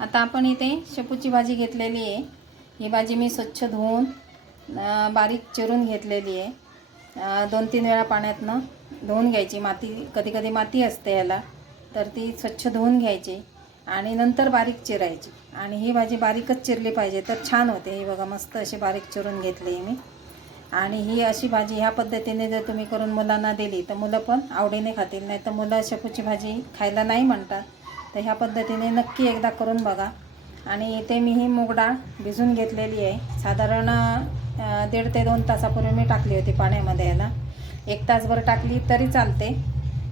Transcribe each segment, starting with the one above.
आता आपण इथे शेपूची भाजी घेतलेली आहे. ही भाजी मी स्वच्छ धुवून बारीक चिरून घेतलेली आहे. दोन तीन वेळा पाण्यातनं धुवून घ्यायची. माती कधी कधी माती असते याला तर ती स्वच्छ धुवून घ्यायची आणि नंतर बारीक चिरायची. आणि ही भाजी बारीकच चिरली पाहिजे तर छान होते. ही बघा मस्त अशी बारीक चिरून घेतली आहे मी. आणि ही अशी भाजी ह्या पद्धतीने जर तुम्ही करून मुलांना दिली तर मुलं पण आवडीने खातील. नाही तर मुलं शेपूची भाजी खायला नाही म्हणतात. तर ह्या पद्धतीने नक्की एकदा करून बघा. आणि इथे मी ही मूग डाळ भिजून घेतलेली आहे. साधारण दीड ते दोन तासापूर्वी मी टाकली होती पाण्यामध्ये याला. एक तासभर टाकली तरी चालते.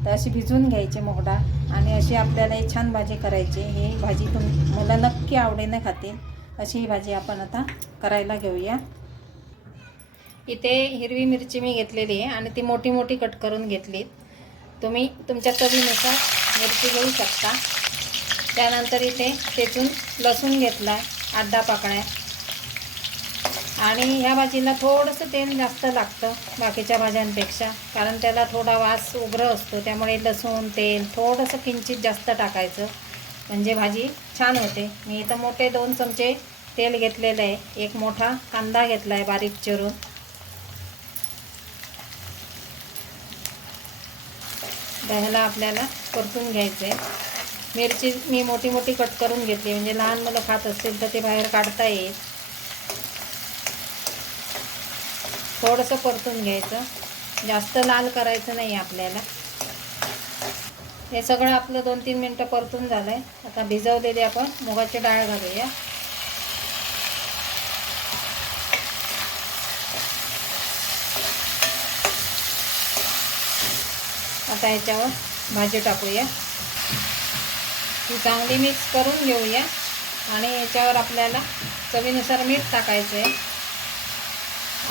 तर अशी भिजून घ्यायची मूग डाळ आणि अशी आपल्याला ही छान भाजी करायची. ही भाजी तुम मुलं नक्की आवडीने खातील. अशी ही भाजी आपण आता करायला घेऊया. इथे हिरवी मिरची मी घेतलेली आहे आणि ती मोठी मोठी कट करून घेतली. तुम्ही तुमच्या चवीनुसार मिरची घेऊ शकता. त्यानंतर इथे तेचून लसूण घेतला अर्धा पाकळ्या आणि ह्या भाजीला थोडंसं तेल जास्त लागतं बाकीच्या भाज्यांपेक्षा कारण त्याला थोडा वास उग्र असतो त्यामुळे लसूण तेल थोडंसं किंचित जास्त टाकायचं. म्हणजे भाजी छान होते. मी इथं मोठे दोन चमचे तेल घेतलेलं आहे. एक मोठा कांदा घेतला आहे बारीक चिरून. दह्याला आपल्याला परतून घ्यायचं आहे मिरची मी मोठी मोठी कट करून घेतली. म्हणजे लहान मुलं खात असतील तर ते बाहेर काढता येईल. थोडंसं परतून घ्यायचं. जास्त लाल करायचं नाही आपल्याला. हे सगळं आपलं दोन तीन मिनटं परतून झालं आहे आता भिजवलेली आपण मुगाची डाळ घालूया. आता याच्यावर भाजी टाकूया. ती चांगली मिक्स करून घेऊया. आणि याच्यावर आपल्याला चवीनुसार मीठ टाकायचं आहे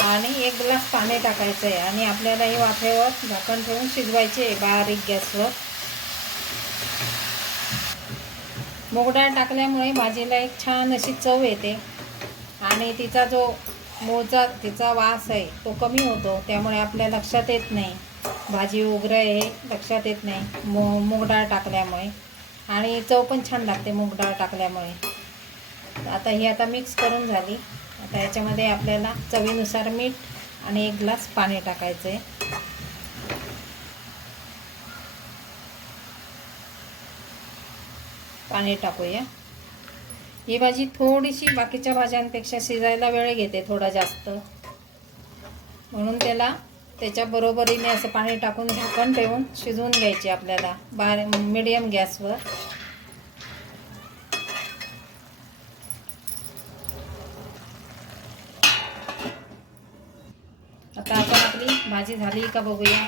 आणि एक ग्लास पाणी टाकायचं आहे आणि आपल्याला हे वाफेवर झाकण ठेवून शिजवायचे आहे बारीक गॅसवर. मूग डाळ टाकल्यामुळे भाजीला एक छान अशी चव येते. आणि तिचा जो मोजा तिचा वास आहे तो कमी होतो. त्यामुळे आपल्या लक्षात येत नाही. भाजी उग्र आहे हे लक्षात येत नाही. मो मूग डाळ टाकल्यामुळे. आणि चव पण छान लागते मूग डाळ टाकल्यामुळे. आता ही आता मिक्स करून झाली. आता याच्यामध्ये आपल्याला चवीनुसार मीठ आणि एक ग्लास पाणी टाकायचं आहे पाणी टाकूया. ही भाजी थोडीशी बाकीच्या भाज्यांपेक्षा शिजायला वेळ घेते थोडा जास्त. म्हणून त्याला त्याच्या बरोबरीने असं पाणी टाकून झाकण ठेवून शिजवून घ्यायची आपल्याला. बार मिडियम गॅसवर आता आपण आपली भाजी झाली का बघूया.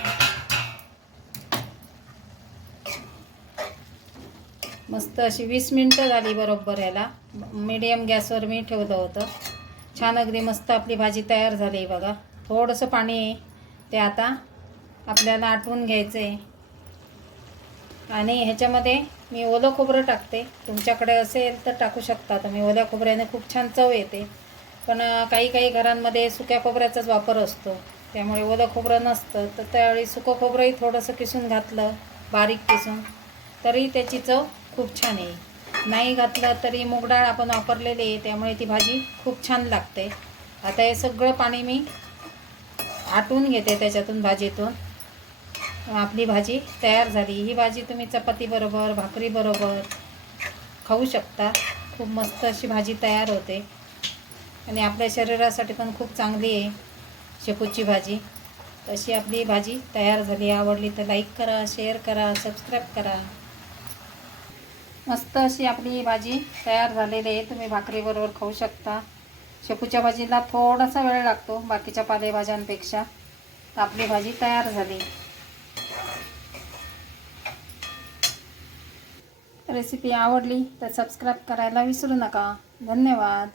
मस्त अशी वीस मिनटं झाली बरोबर याला. मिडियम गॅसवर मी ठेवलं होतं. छान अगदी मस्त आपली भाजी तयार झाली बघा. थोडंसं पाणी आहे ते आता आपल्याला आठवून घ्यायचं. आहे आणि ह्याच्यामध्ये मी ओलं खोबरं टाकते. तुमच्याकडे असेल तर टाकू शकता तुम्ही. ओल्या खोबऱ्याने खूप छान चव येते. पण काही काही घरांमध्ये सुक्या खोबऱ्याचाच वापर असतो. त्यामुळे ओलं खोबरं नसतं. तर त्यावेळी सुकं खोबरंही थोडंसं किसून घातलं बारीक किसून तरी त्याची चव खूप छान येईल. नाही घातलं तरी मूग डाळ आपण वापरलेली आहे. त्यामुळे ती भाजी खूप छान लागते. आता हे सगळं पाणी मी आटून घेते त्याच्यातून भाजीतून. आपली भाजी तयार झाली. ही भाजी तुम्ही चपातीबरोबर भाकरीबरोबर खाऊ शकता. खूप मस्त अशी भाजी तयार होते. आणि आपल्या शरीरासाठी पण खूप चांगली आहे शेपूची भाजी. तशी आपली भाजी तयार झाली. आवडली तर लाईक करा शेअर करा सबस्क्राईब करा. मस्त अशी आपली भाजी तयार झालेली आहे. तुम्ही भाकरीबरोबर खाऊ शकता. शेपूच्या भाजीला थोडासा वेळ लागतो बाकीच्या पालेभाज्यांपेक्षा. तर आपली भाजी तयार झाली. रेसिपी आवडली तर सबस्क्राईब करायला विसरू नका. धन्यवाद.